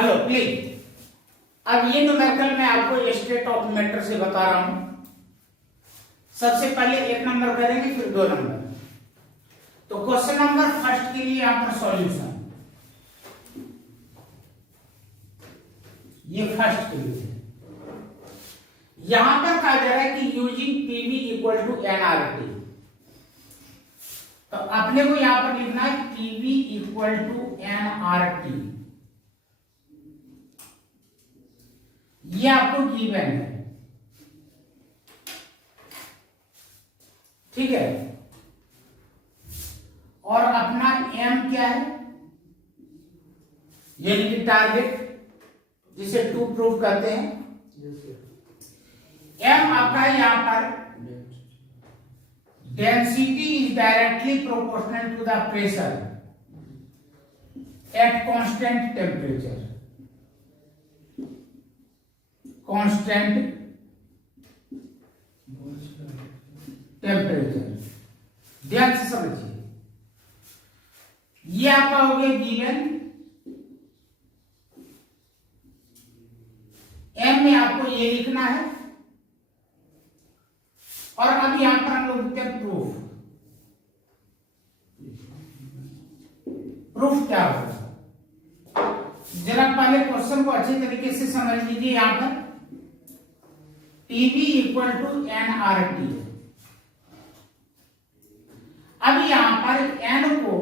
Hello please. अब ये numerical मैं आपको स्टेट ऑफ मैटर से बता रहा हूं। सबसे पहले 1 नंबर करेंगे, फिर 2 नंबर। तो क्वेश्चन नंबर फर्स्ट के लिए यहाँ पर सॉल्यूशन, ये फर्स्ट के लिए यहां पर कहा जा रहा है कि using PV equal to NRT. तो अपने को यहां पर लिखना है पीवी इक्वल टू एनआरटी। ये आपको गिवन है, ठीक है। और अपना एम क्या है, यानी कि टारगेट, जिसे 2 प्रूव करते हैं। एम आपका यहां पर density is directly proportional to the pressure at constant temperature. Constant temperature, ध्यान से समझिए। ये आपका हो गया गिवन। एम में आपको ये लिखना है। और अब यहां पर हम लोग लिखते हैं प्रूफ। प्रूफ क्या होगा, जरा पहले क्वेश्चन को अच्छे तरीके से समझ लीजिए। यहां पर टीवी इक्वल टू एनआरटी। अब यहां पर एन को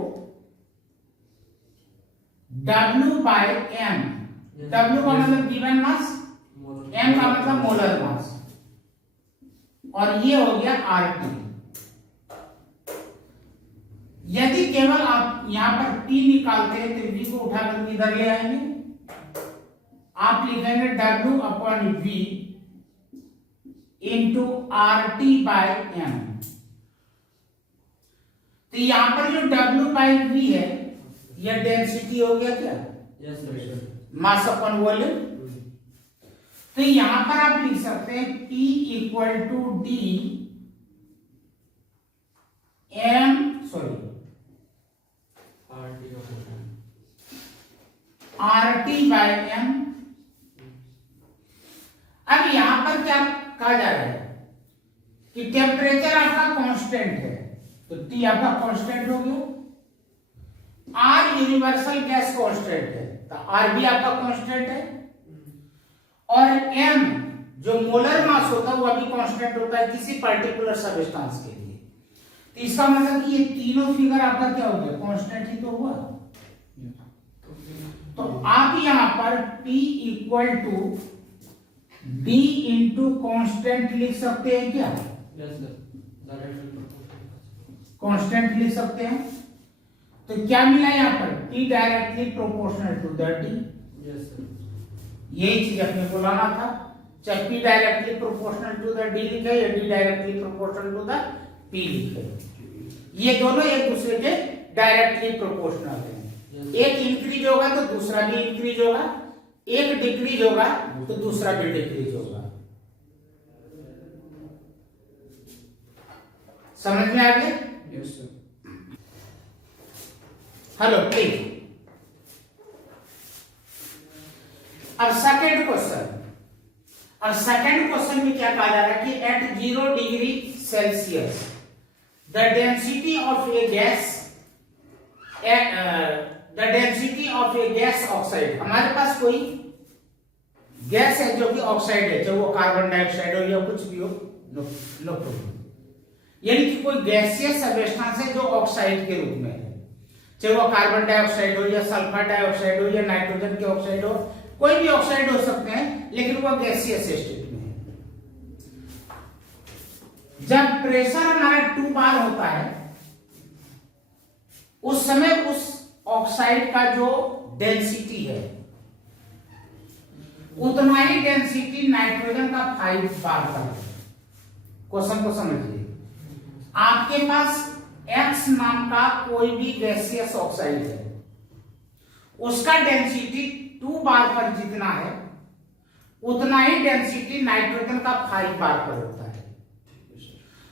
W बाय एम, W का मतलब गिवन मास, एम का मतलब मोलर मास, और ये हो गया आरटी। यदि केवल आप यहां पर P निकालते हैं तो V को उठाकर इधर ले आएंगे। आप लिखेंगे W upon V into RT by M। तो यहां पर जो W बाय V है यह डेंसिटी हो गया क्या? Yes sir. Mass upon volume. तो यहां पर आप लिख सकते हैं P equal to D M RT by M। अब यहां पर क्या कहा जा रहा है कि टेम्परेचर आपका कांस्टेंट है, तो T आपका कांस्टेंट हो गया। R यूनिवर्सल गैस कांस्टेंट है, तो R भी आपका कांस्टेंट है। और M जो मोलर मास होता है वह भी कांस्टेंट होता है किसी पर्टिकुलर सब्सटेंस के लिए। तो इसका मतलब कि ये तीनों फिगर आपका क्या हो गया, कांस्टेंट ही तो हुआ। तो आप यहां पर P equal to D into constant लिख सकते हैं क्या? यस सर, कांस्टेंट लिख सकते हैं। तो क्या मिला यहां पर, P directly proportional to the D। Yes sir, यही चीज अपने को लाना था। चाहे P directly proportional to the D लिखे या D directly proportional to the P लिखे, ये दोनों एक दूसरे के डायरेक्टली प्रोपोर्शनल है। एक इंक्रीज होगा तो दूसरा भी इंक्रीज होगा, एक डिक्रीज होगा तो दूसरा भी डिक्रीज होगा। समझ में आ गया? Yes sir. Hello please. अब सेकंड क्वेश्चन, और सेकंड क्वेश्चन में क्या कहा जा रहा है कि at 0 degree Celsius the density of a gas, the density of a gas oxide. हमारे पास कोई गैस है जो कि ऑक्साइड है, चाहे वो कार्बन डाइऑक्साइड हो या कुछ भी हो, नो प्रॉब्लम। यानी कि कोई गैसियस सब्सटेंस है जो ऑक्साइड के रूप में है, चाहे वो कार्बन डाइऑक्साइड हो या सल्फर डाइऑक्साइड हो या नाइट्रोजन के ऑक्साइड हो, कोई भी ऑक्साइड हो सकते हैं, लेकिन वो गैसियस स्टेट में है। जब प्रेशर हमारा 2 बार होता है उस समय उस ऑक्साइड का जो डेंसिटी है उतना ही डेंसिटी नाइट्रोजन का 5 बार का है। क्वेश्चन को समझिए। आपके पास X नाम का कोई भी गैसियस ऑक्साइड है, उसका डेंसिटी 2 बार पर जितना है उतना ही डेंसिटी नाइट्रोजन का 5 बार पर होता है।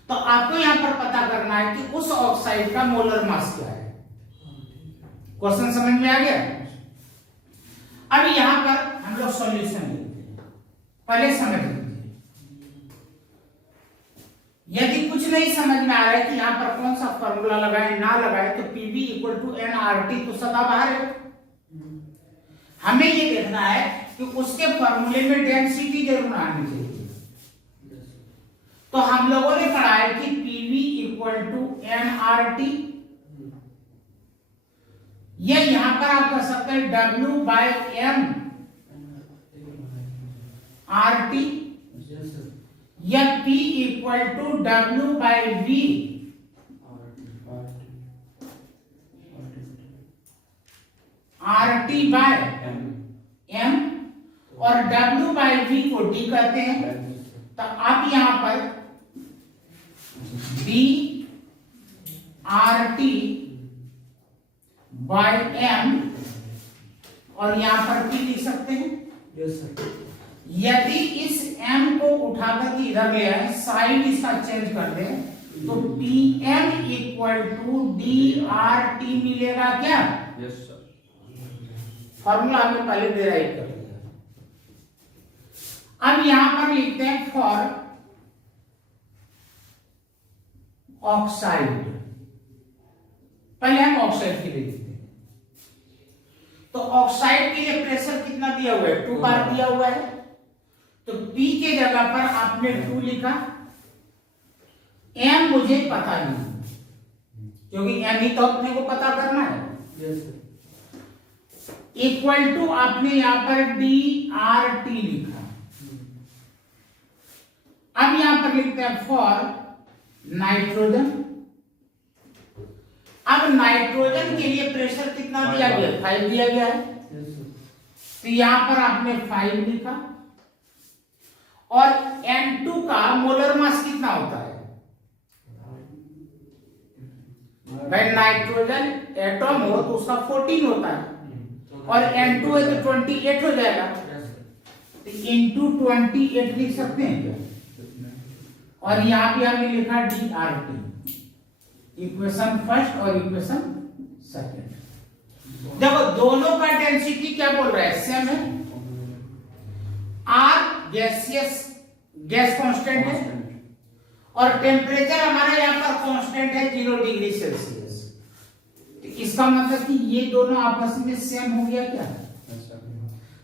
तो आपको यहां पर पता करना है कि उस ऑक्साइड का मोलर मास क्या है। क्वेश्चन समझ में आ गया? अब यहां सॉल्यूशन लिखते हैं, पहले समझ लीजिए। यदि कुछ नहीं समझ में आ रहा है कि यहाँ पर कौन सा फॉर्मूला लगाए ना लगाए, तो PV equal to N R T तो सदाबहार है। हमें ये देखना है कि उसके फॉर्मूले में डेंसिटी जरूर आनी चाहिए। तो हम लोगों ने पढ़ा है कि PV equal to N R T, ये यहां पर आप कर सकते हैं W by M R T, या P equal to W by V R T by M, और डब्ल्यू बाय वी को डी कहते हैं। तो अब यहां पर B R T by M, और यहां पर पी लिख सकते हैं। Yes sir. यदि इस m को उठाकर इधर ले आए, साइड इसका चेंज कर दें, तो Pm equal to D R T मिलेगा क्या? Yes sir. फॉर्मूला हमने पहले डिराइव कर लिया। अब यहां पर लिखते हैं फॉर ऑक्साइड, पहले हम ऑक्साइड के लिए लिखते हैं। तो ऑक्साइड के लिए प्रेशर कितना दिया हुआ है? 2 बार दिया हुआ है। तो P के जगह पर आपने 2 लिखा, M मुझे पता नहीं, क्योंकि M ही तो अपने को पता करना है। Yes sir. इक्वल टू आपने यहां पर डी आर टी लिखा। अब यहां पर लिखते हैं फॉर नाइट्रोजन। अब नाइट्रोजन के लिए प्रेशर कितना दिया गया? 5 दिया गया है। तो यहां पर आपने 5 लिखा, और N2 का मोलर मास कितना होता है? भाई नाइट्रोजन एटॉम हो तो उसका 14 होता है, और N2 है तो 28 हो जाएगा। तो इंटू 28 लिख सकते हैं क्या? और यहां भी हमने लिखा D R T, equation first और इक्वेशन सेकंड। देखो दोनों का डेंसिटी क्या बोल रहा है? सेम है। आर गैसियस गैस कांस्टेंट है, और टेम्परेचर हमारा यहाँ पर कांस्टेंट है 0 डिग्री सेल्सियस। तो इसका मतलब कि ये दोनों आपस में सेम हो गया क्या?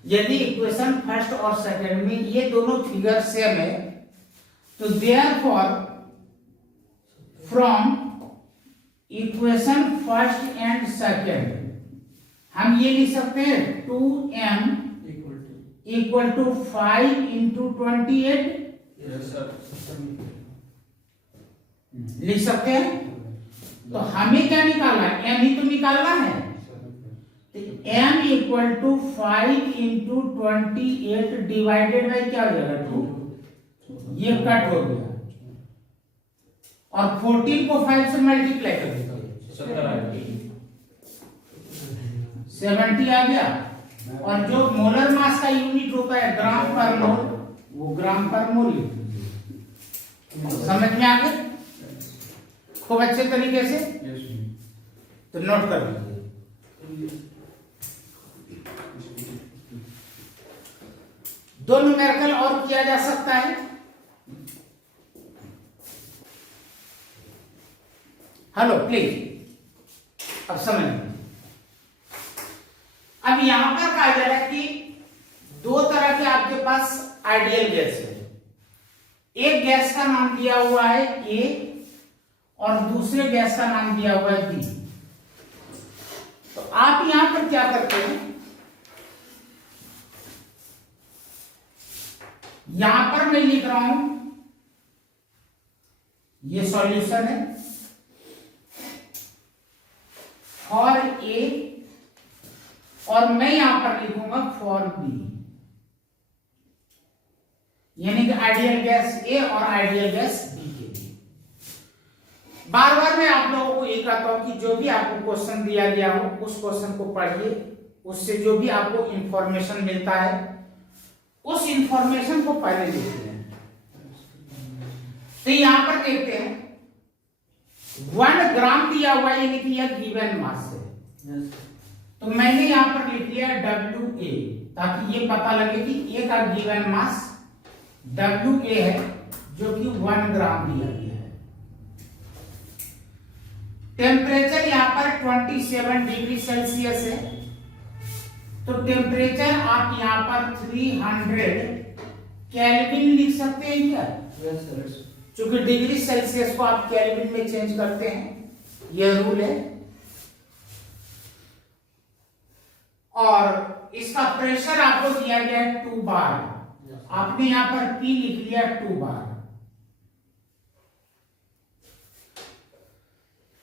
यदि इक्वेशन फर्स्ट और सेकंड में ये दोनों फिगर सेम है, तो therefore from equation first and second हम ये लिख सकते हैं 2m इक्वल टू 5 इंटू 28 लिख सकते हैं। तो हमें क्या निकालना है? m ही तो निकालना है। तो m equal to 5 into 28 divided by क्या हो जाएगा? 2। ये कट हो गया, और 14 को 5 से मल्टीप्लाई कर देते 70 आ गया। और जो मोलर मास का यूनिट होता है ग्राम पर मोल, वो ग्राम पर मोल। समझ में आ गया खूब अच्छे तरीके से? तो नोट कर लीजिए। दो न्यूमेरिकल और किया जा सकता है। हेलो प्लीज, अब समझ लीजिए। अब यहां पर कहा जा रहा है कि दो तरह के आपके पास आइडियल गैस है। एक गैस का नाम दिया हुआ है ए, और दूसरे गैस का नाम दिया हुआ है बी। तो आप यहां पर क्या करते हैं? यहां पर मैं लिख रहा हूं, ये सॉल्यूशन है फॉर ए, और मैं यहां पर लिखूंगा फॉर बी, यानी कि आइडियल गैस ए और आइडियल गैस बी के लिए। बार बार मैं आप लोगों को ये कहता हूं कि जो भी आपको क्वेश्चन दिया गया हो उस क्वेश्चन को पढ़िए, उससे जो भी आपको इंफॉर्मेशन मिलता है उस इंफॉर्मेशन को पहले देखते हैं। तो यहां पर देखते हैं 1 ग्राम दिया हुआ, यानी कि यह गिवन मास है। तो मैंने यहां पर लिख लिया WA, ताकि ये पता लगे कि ए का गिवन मास WA है जो कि 1 ग्राम दिया गया है। टेम्परेचर यहाँ पर 27 डिग्री सेल्सियस है, तो टेम्परेचर आप यहाँ पर 300 केल्विन लिख सकते हैं क्या? Yes sir. चूंकि डिग्री सेल्सियस को आप केल्विन में चेंज करते हैं, यह रूल है। और इसका प्रेशर आपको दिया गया है 2 बार, आपने यहां पर P लिख लिया 2 बार।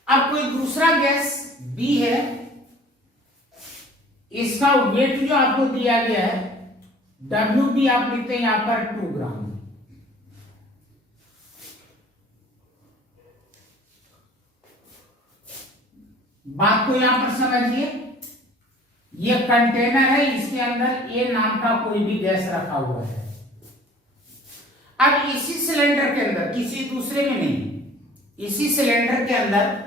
अब कोई दूसरा गैस B है, इसका वेट जो आपको दिया गया है WB आप लिखते हैं यहां पर 2 ग्राम। बात को यहां पर समझिए, यह कंटेनर है, इसके अंदर ए नाम का कोई भी गैस रखा हुआ है। अब इसी सिलेंडर के अंदर, किसी दूसरे में नहीं, इसी सिलेंडर के अंदर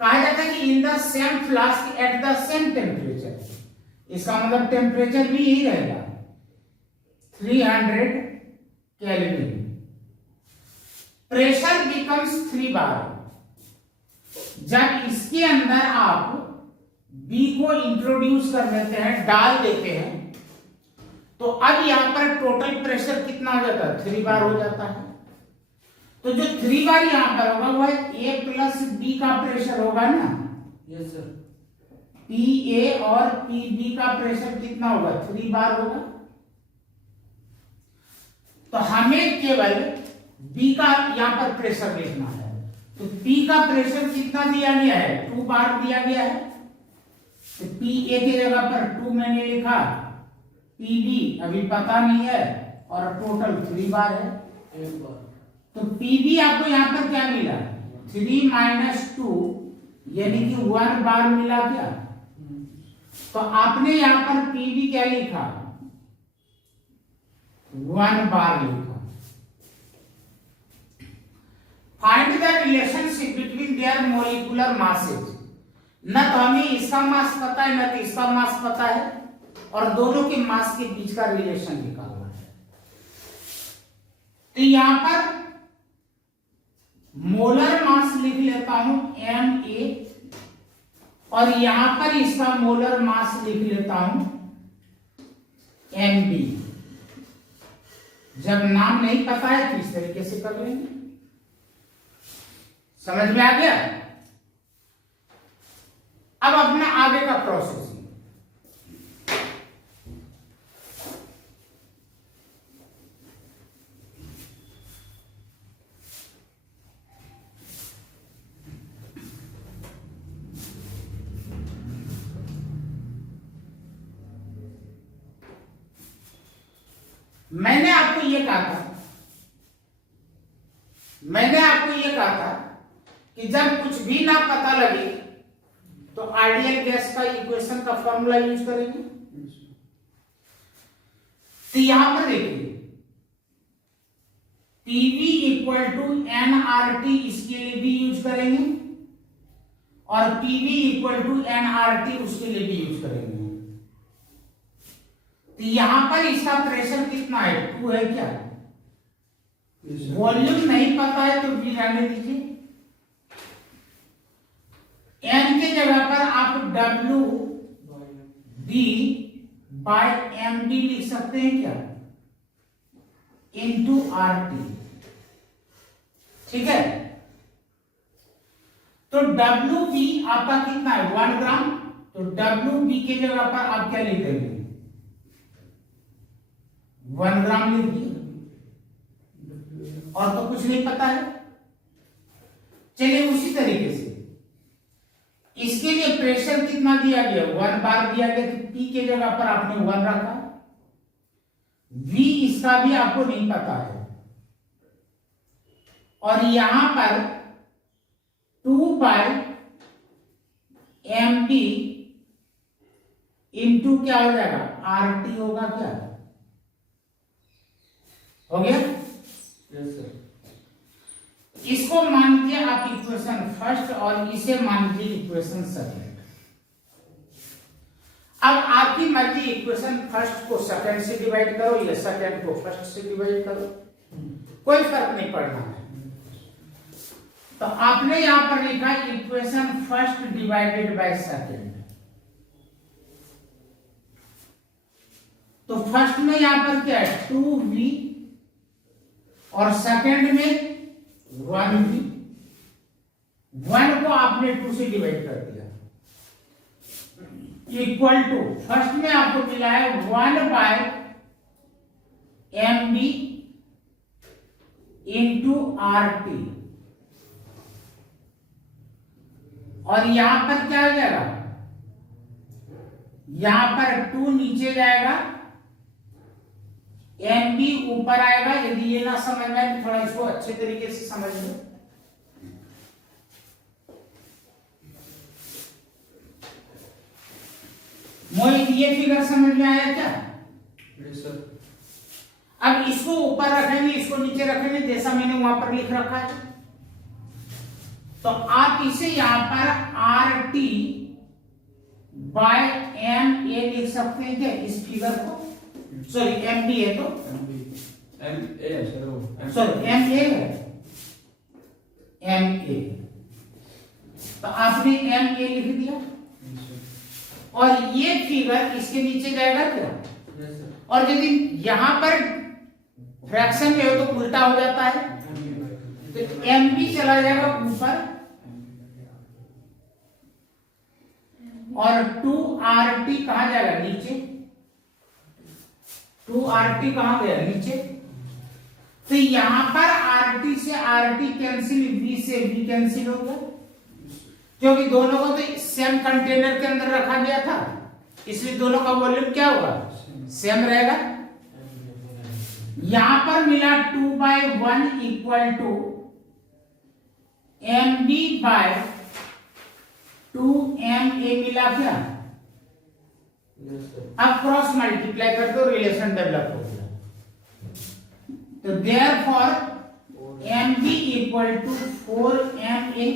कहा जाता है कि in the same flask at the same temperature. इसका मतलब टेम्परेचर भी यही रहेगा 300 केल्विन। प्रेशर बिकम्स 3 बार। जब इसके अंदर आप B को इंट्रोड्यूस कर देते हैं, डाल देते हैं, तो अब यहां पर टोटल प्रेशर कितना हो जाता है? 3 बार हो जाता है। तो जो 3 बार यहां पर होगा वो A प्लस B का प्रेशर होगा ना? Yes sir. PA और PB का प्रेशर कितना होगा? 3 बार होगा। तो हमें केवल B का यहां पर प्रेशर लिखना है। तो P का प्रेशर कितना दिया गया है? 2 बार दिया गया है। तो PA की जगह पर 2 मैंने लिखा, PB अभी पता नहीं है, और टोटल 3 बार है। 1 बार। तो PB आपको यहां पर क्या मिला? 3 माइनस 2 यानी कि 1 बार मिला क्या? तो आपने यहां पर PB क्या लिखा? 1 बार लिखा। Find the relationship between their molecular masses. न तो हमें इसका मास पता है, न तो इसका मास पता है, और दोनों के मास के बीच का रिलेशन निकालना है। तो यहां पर मोलर मास लिख लेता हूं Ma, और यहां पर इसका मोलर मास लिख लेता हूं Mb। जब नाम नहीं पता है तो इस तरीके से कर लेंगे। समझ में आ गया? अब अपना आगे का प्रोसेस, मैंने आपको ये कहा था कि जब कुछ भी ना पता लगे तो आइडियल गैस का इक्वेशन का फॉर्मूला यूज करेंगे। तो यहां पर देखिए, PV इक्वल टू nRT इसके लिए भी यूज करेंगे, और PV इक्वल टू nRT उसके लिए भी यूज करेंगे। तो यहां पर इसका प्रेशर कितना है? 2 है क्या? वॉल्यूम नहीं पता है तो भी रहने दीजिए। N के जगह पर आप WB बाय MB लिख सकते हैं क्या? Into RT। ठीक है, तो WB आपका कितना है? 1 ग्राम। तो WB के जगह पर आप क्या लिख देंगे? 1 ग्राम लिख दिए, और तो कुछ नहीं पता है। चलिए उसी तरीके से इसके लिए प्रेशर कितना दिया गया? 1 बार दिया गया, तो P के जगह पर आपने 1 रखा। V इसका भी आपको नहीं पता है, और यहां पर 2 बाय MB इंटू क्या हो जाएगा? RT होगा क्या? हो गया? Yes sir. इसको मान लीजिए आप इक्वेशन फर्स्ट, और इसे मान लीजिए इक्वेशन सेकंड। अब आपकी मर्जी, इक्वेशन फर्स्ट को सेकंड से डिवाइड करो या सेकंड को फर्स्ट से डिवाइड करो, कोई फर्क नहीं पड़ना है। तो आपने यहां पर लिखा equation first divided by second. तो फर्स्ट में यहां पर क्या है 2v और सेकंड में 1v। 1 को आपने 2 से डिवाइड कर दिया, इक्वल टू फर्स्ट में आपको मिला है 1/mb इंटू RT, और यहां पर क्या हो जाएगा, यहां पर 2 नीचे जाएगा, mb ऊपर आएगा। यदि ये ना समझ में आए तो थोड़ा इसको अच्छे तरीके से समझ लो। मोहित, ये फिगर समझ में आया क्या? Yes sir. अब इसको ऊपर रखेंगे, इसको नीचे रखेंगे, जैसा मैंने वहां पर लिख रखा है। तो आप इसे यहां पर RT बाय MA लिख सकते हैं क्या इस फिगर को? सॉरी MB है तो सॉरी MA है, MA। तो आपने MA लिख दिया, और ये फिगर इसके नीचे जाएगा क्या? Yes sir. और यदि यहां पर फ्रैक्शन में हो तो उल्टा हो जाता है, तो MB चला जाएगा ऊपर और 2RT कहां जाएगा? नीचे। 2RT कहां गया? नीचे। तो यहां पर RT से RT कैंसिल, V से V कैंसिल हो गया, क्योंकि दोनों को तो सेम कंटेनर के अंदर रखा गया था, इसलिए दोनों का वॉल्यूम क्या होगा? सेम रहेगा। यहां पर मिला 2/1 equal to MB bye 2MA मिला क्या? Yes sir. अब क्रॉस मल्टीप्लाई कर दो, रिलेशन डेवलप हो गया। तो therefore MB equal to 4MA।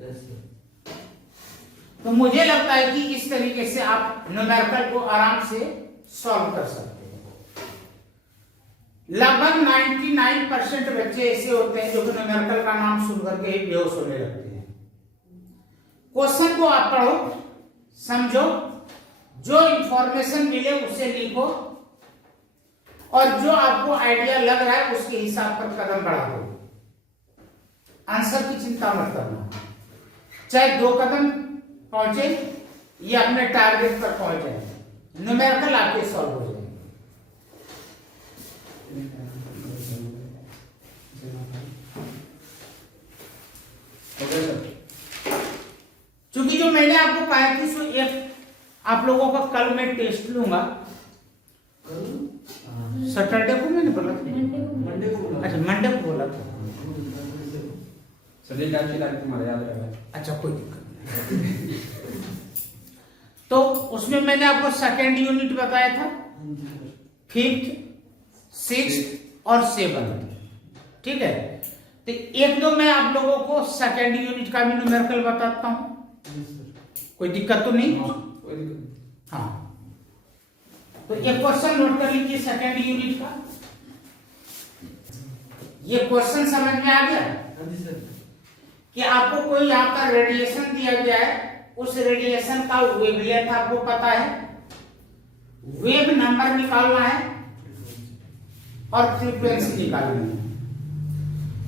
Yes sir. तो मुझे लगता है कि इस तरीके से आप न्यूमेरिकल को आराम से सॉल्व कर सकते हैं। लगभग 99% बच्चे ऐसे होते हैं जो कि न्यूमेरिकल का नाम सुनकर के ही बेहोश होने लगते हैं। क्वेश्चन को आप पढ़ो, समझो, जो इंफॉर्मेशन मिले उसे लिखो, और जो आपको आइडिया लग रहा है उसके हिसाब पर कदम बढ़ाओ। आंसर की चिंता मत करना, चाहे 2 कदम पहुंचे या अपने टारगेट पर पहुंच जाए, न्यूमेरिकल आपके सॉल्व हो जाएंगे। Okay sir. क्योंकि जो मैंने आपको कहा थी सो एक आप लोगों का कल मैं टेस्ट लूंगा। सैटरडे को मैंने बोला था, मंडे को बोला। अच्छा मंडे को बोला था। सर आपकी तारीख तुम्हारा याद रहेगा। अच्छा कोई दिक्कत नहीं। तो उसमें मैंने आपको सेकेंड यूनिट बताया था, 5th, 6th और 7th, ठीक है। तो 1-2 मैं आप लोगों को सेकेंड यूनिट का भी न्यूमेरिकल बताता हूं, कोई दिक्कत तो नहीं? हाँ, तो एक क्वेश्चन नोट कर लीजिए सेकेंड यूनिट का। ये क्वेश्चन समझ में आ गया कि आपको कोई यहाँ पर रेडिएशन दिया गया है, उस रेडिएशन का वेवलेंथ आपको पता है, वेव नंबर निकालना है और फ्रीक्वेंसी निकालनी है।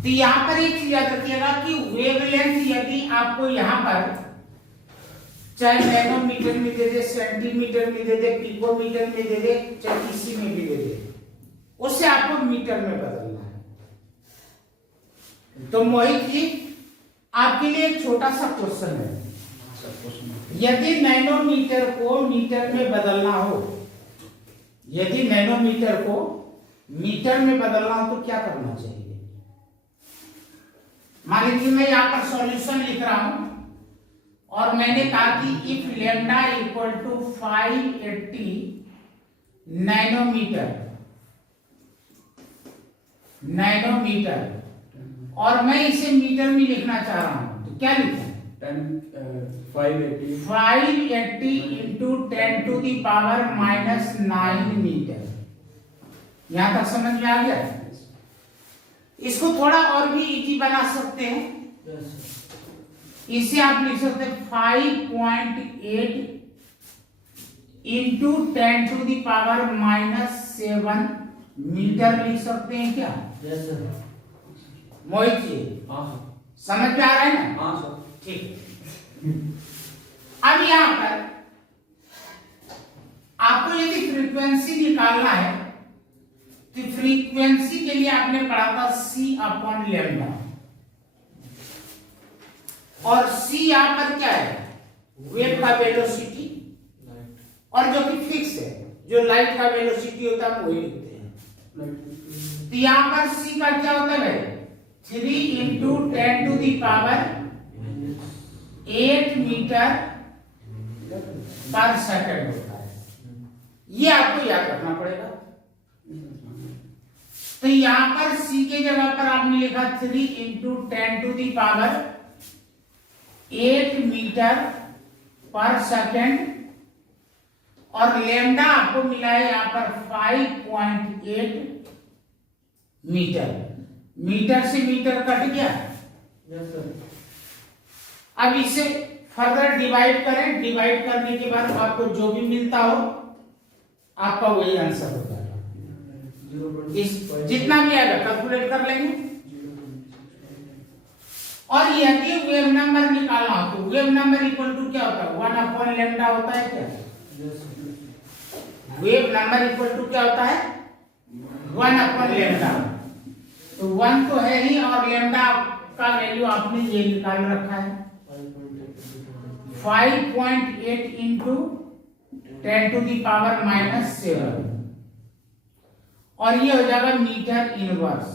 तो यहां पर एक चीज याद रखिएगा कि वेवलेंथ यदि आपको यहां पर चाहे नैनोमीटर में दे दे, सेंटीमीटर में दे दे, पिकोमीटर में दे दे, चाहे किसी में भी दे दे, उससे आपको मीटर में बदलना है। तो मोहित जी आपके लिए एक छोटा सा क्वेश्चन है, यदि नैनोमीटर को मीटर में बदलना हो, यदि नैनोमीटर को मीटर में बदलना हो तो क्या करना चाहिए? मान लीजिए मैं यहां पर सॉल्यूशन लिख रहा हूं और मैंने कहा कि if lambda equal to 580 nanometre और मैं इसे मीटर में लिखना चाह रहा हूं, तो क्या लिखूं? 580 580 into 10 to the power minus 9 metre. यहां तक समझ में आ गया? इसको थोड़ा और भी इजी बना सकते हैं। yes sir इसे आप लिख सकते हैं 5.8 into 10 to the power minus 7 metre लिख सकते हैं क्या? yes sir मोहित जी हाँ सर समझ में आ रहा है ना? हाँ सर ठीक। अब यहां पर आपको यदि फ्रीक्वेंसी निकालना है तो फ्रीक्वेंसी के लिए आपने पढ़ा था C/λ, और C यहां पर क्या है? वेव का वेलोसिटी, और जो कि फिक्स है, जो लाइट का वेलोसिटी होता है वही लिखते हैं। तो यहां पर C का क्या होता है? 3 into 10 to the power 8 metre पर सेकंड होता है। ये आपको याद रखना पड़ेगा। तो यहां पर C के जगह पर आपने लिखा 3 into 10 to the power 8 metre पर सेकंड, और लेमडा आपको मिला है यहां पर 5.8 मीटर। मीटर से मीटर कट गया। yes sir अब इसे फर्दर डिवाइड करें। डिवाइड करने के बाद आपको जो भी मिलता हो आपका वही आंसर हो जाएगा। इस जितना भी आएगा कैलकुलेट कर लेंगे। और यदि वेव नंबर निकालना हो तो वेव नंबर इक्वल टू क्या होता है? 1/λ होता है क्या? yes sir wave number equal to क्या होता है? 1/λ। तो 1 तो है ही, और लैम्डा का वैल्यू आपने ये निकाल रखा है 5.8 into 10 to the power minus 7, और ये हो जाएगा मीटर इनवर्स।